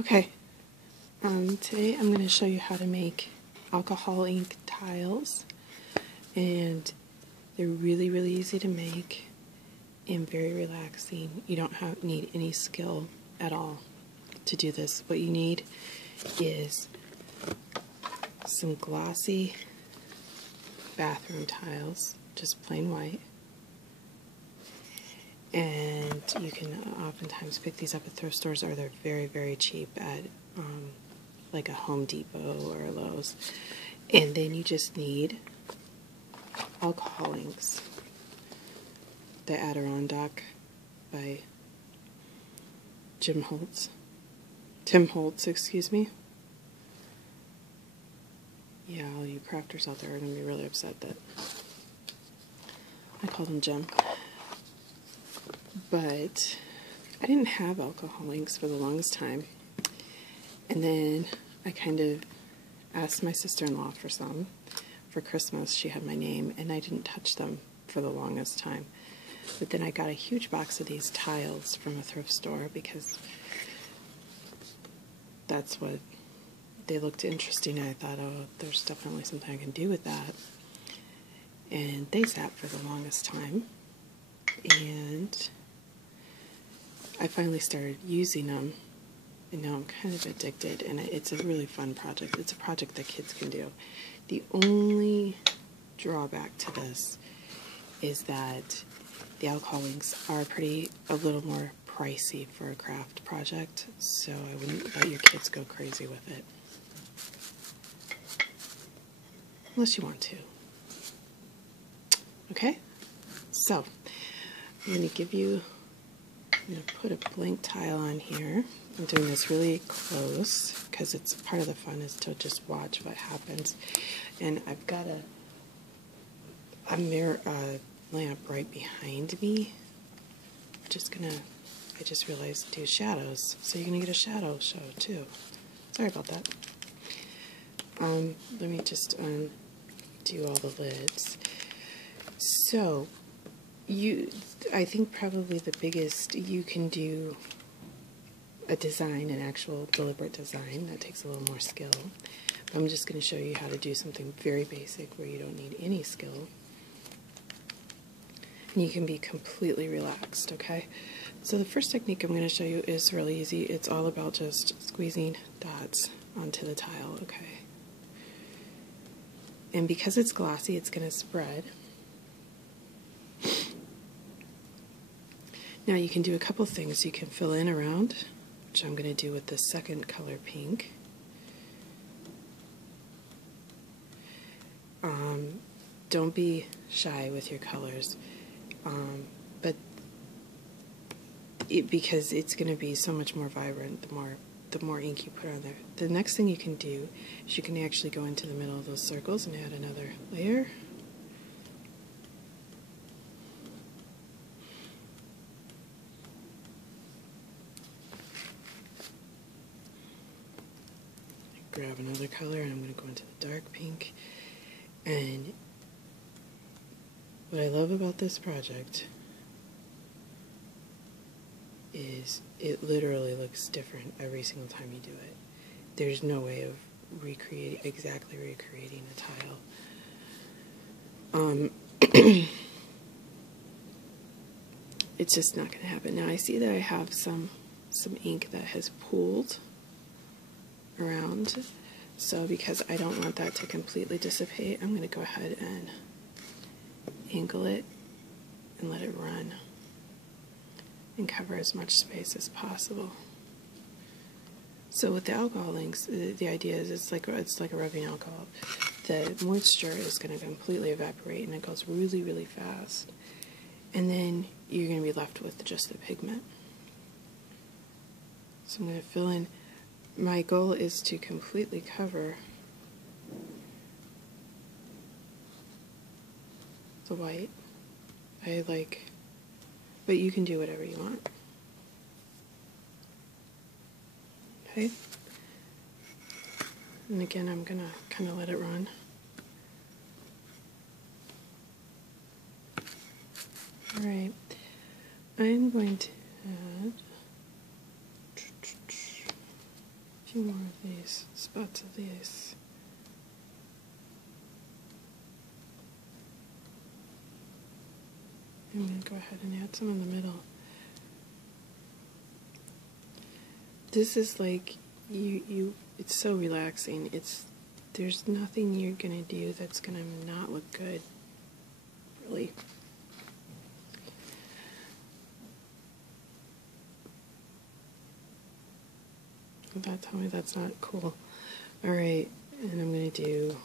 Okay, today I'm going to show you how to make alcohol ink tiles, and they're really, really easy to make and very relaxing. You don't need any skill at all to do this. What you need is some glossy bathroom tiles, just plain white. And you can oftentimes pick these up at thrift stores, or they're very, very cheap at like a Home Depot or a Lowe's. And then you just need alcohol inks. The Adirondack by Tim Holtz, excuse me. Yeah, all you crafters out there are going to be really upset that I called him Jim. But I didn't have alcohol inks for the longest time. And then I kind of asked my sister-in-law for some. For Christmas, she had my name, and I didn't touch them for the longest time. But then I got a huge box of these tiles from a thrift store because that's what they looked interesting, and I thought, oh, there's definitely something I can do with that. And they sat for the longest time. And I finally started using them, and now I'm kind of addicted, and it's a really fun project. It's a project that kids can do. The only drawback to this is that the alcohol inks are a little more pricey for a craft project, so I wouldn't let your kids go crazy with it. Unless you want to. Okay? So, I'm going to put a blank tile on here. I'm doing this really close because it's part of the fun is to just watch what happens. And I've got a mirror lamp right behind me. I just realized to do shadows, so you're gonna get a shadow show too. Sorry about that. Let me just undo all the lids. So I think probably the biggest, you can do a design, an actual deliberate design. That takes a little more skill. But I'm just going to show you how to do something very basic where you don't need any skill. And you can be completely relaxed, okay? So the first technique I'm going to show you is really easy. It's all about just squeezing dots onto the tile, okay? And because it's glossy, it's going to spread. Now you can do a couple things. You can fill in around, which I'm going to do with the second color pink. Don't be shy with your colors, because it's going to be so much more vibrant the more ink you put on there. The next thing you can do is you can actually go into the middle of those circles and add another layer. Grab another color, and I'm going to go into the dark pink. And what I love about this project is it literally looks different every single time you do it. There's no way of exactly recreating a tile. It's just not going to happen. Now I see that I have some ink that has pooled around, so because I don't want that to completely dissipate, I'm going to go ahead and angle it and let it run and cover as much space as possible. So with the alcohol inks, the idea is it's like a rubbing alcohol. The moisture is going to completely evaporate, and it goes really, really fast, and then you're going to be left with just the pigment. So I'm going to fill in. My goal is to completely cover the white. But you can do whatever you want. Okay? And again, I'm going to kind of let it run. Alright, I'm going to add few more of these, spots of these. I'm going to go ahead and add some in the middle. This is like, it's so relaxing. There's nothing you're going to do that's going to not look good, really. Tell me that's not cool. Alright, and I'm going to do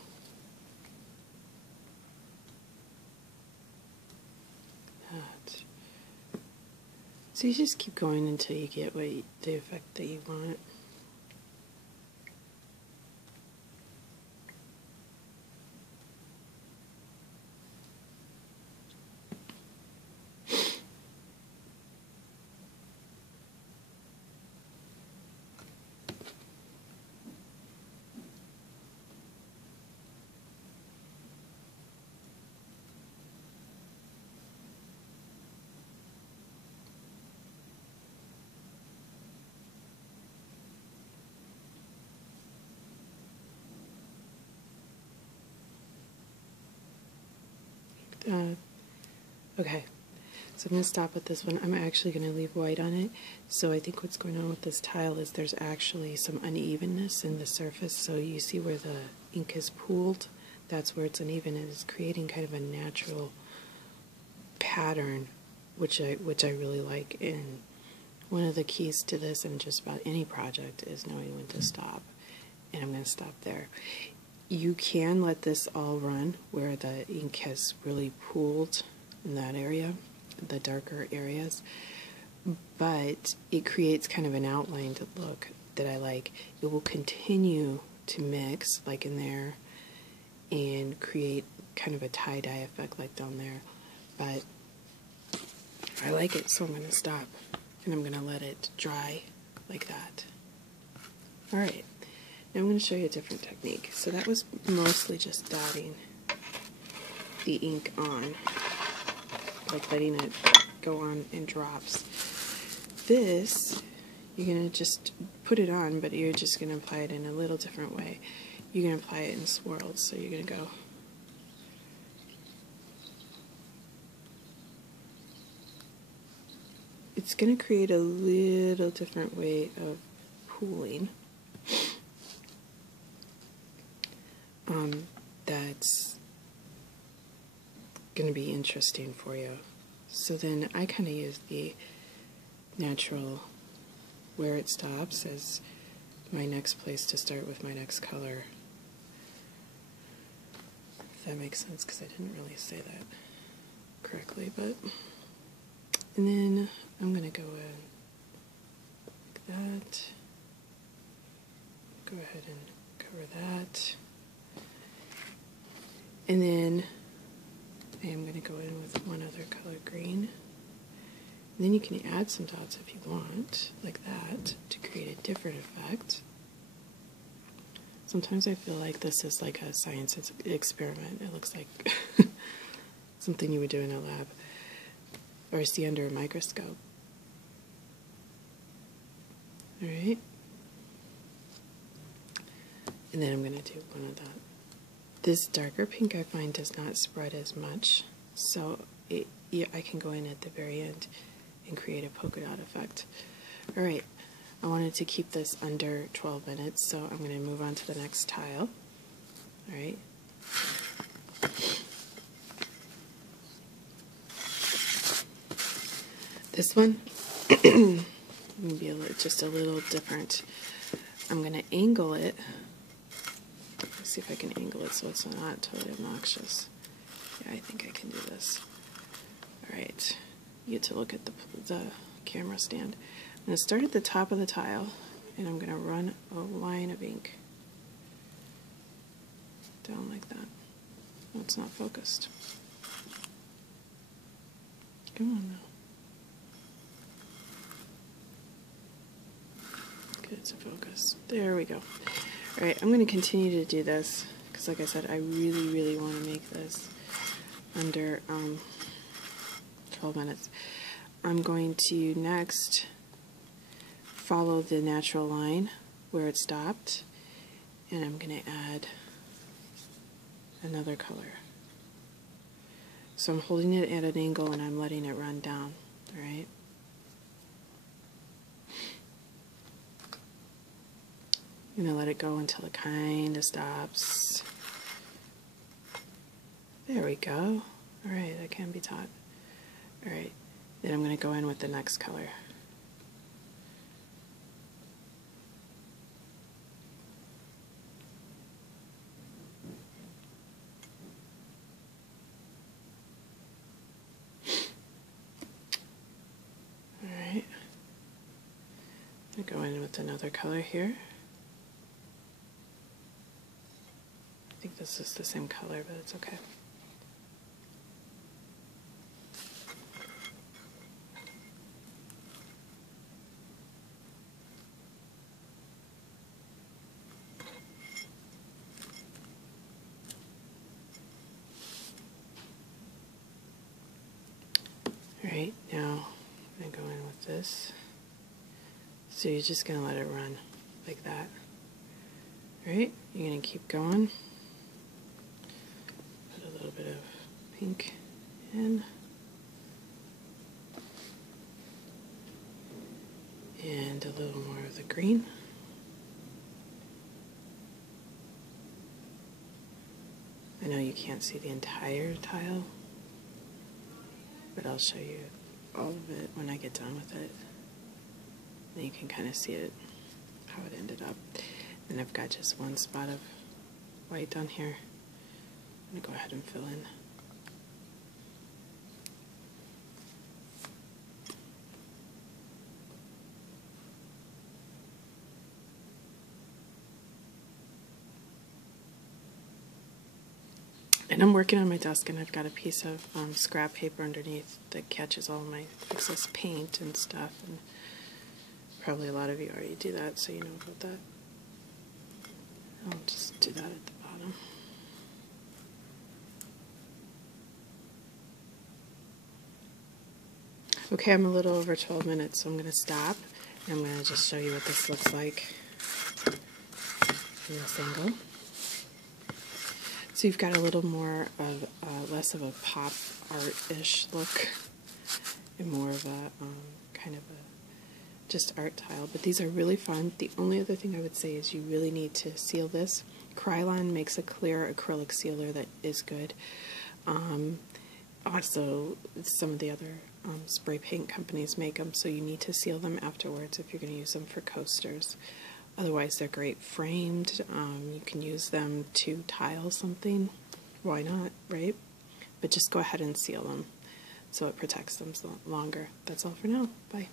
that. So you just keep going until you get the effect that you want. Okay, so I'm going to stop at this one. I'm actually going to leave white on it. So I think what's going on with this tile is there's actually some unevenness in the surface. So you see where the ink is pooled? That's where it's uneven. And it's creating kind of a natural pattern, which I really like. And one of the keys to this and just about any project is knowing when to stop. And I'm going to stop there. You can let this all run where the ink has really pooled in that area, the darker areas, but it creates kind of an outlined look that I like. It will continue to mix, like in there, and create kind of a tie-dye effect like down there, but I like it, so I'm going to stop, and I'm going to let it dry like that. Alright. Now I'm going to show you a different technique. So that was mostly just dotting the ink on, like letting it go on in drops. This, you're going to just put it on, but you're just going to apply it in a little different way. You're going to apply it in swirls, so you're going to go it's going to create a little different way of pooling. That's going to be interesting for you. So then I kind of use the natural where it stops as my next place to start with my next color. If that makes sense, because I didn't really say that correctly, but and then I'm going to go in like that. Go ahead and cover that. And then I am going to go in with one other color, green. And then you can add some dots if you want, like that, to create a different effect. Sometimes I feel like this is like a science experiment. It looks like something you would do in a lab or see under a microscope. Alright. And then I'm going to do one of that. This darker pink I find does not spread as much, so I can go in at the very end and create a polka dot effect. Alright, I wanted to keep this under 12 minutes, so I'm going to move on to the next tile. Alright. This one will be just a little different. I'm going to angle it. Let's see if I can angle it so it's not totally obnoxious. Yeah, I think I can do this. Alright, you get to look at the camera stand. I'm going to start at the top of the tile, and I'm going to run a line of ink down like that. Oh, it's not focused. Come on now. Get it to focus. There we go. Alright, I'm going to continue to do this, because like I said, I really, really want to make this under 12 minutes. I'm going to next follow the natural line where it stopped, and I'm going to add another color. So I'm holding it at an angle and I'm letting it run down, alright? I'm going to let it go until it kind of stops. There we go. Alright, that can be taught. Alright, then I'm going to go in with the next color. Alright, I'm going to go in with another color here. I think this is the same color, but it's okay. Alright, now I'm going to go in with this. So you're just going to let it run like that. Alright, you're going to keep going. Put a little bit of pink in. And a little more of the green. I know you can't see the entire tile, but I'll show you all of it when I get done with it. And you can kind of see it, how it ended up. And I've got just one spot of white down here. I'm going to go ahead and fill in. And I'm working on my desk, and I've got a piece of scrap paper underneath that catches all my excess paint and stuff. And probably a lot of you already do that, so you know about that. I'll just do that at the bottom. Okay, I'm a little over 12 minutes, so I'm going to stop, and I'm going to just show you what this looks like from this angle. So you've got a little more of, less of a pop art-ish look, and more of a kind of a just art tile. But these are really fun. The only other thing I would say is you really need to seal this. Krylon makes a clear acrylic sealer that is good. Also, some of the other spray paint companies make them, so you need to seal them afterwards if you're going to use them for coasters. Otherwise, they're great framed. You can use them to tile something. Why not, right? But just go ahead and seal them so it protects them longer. That's all for now. Bye.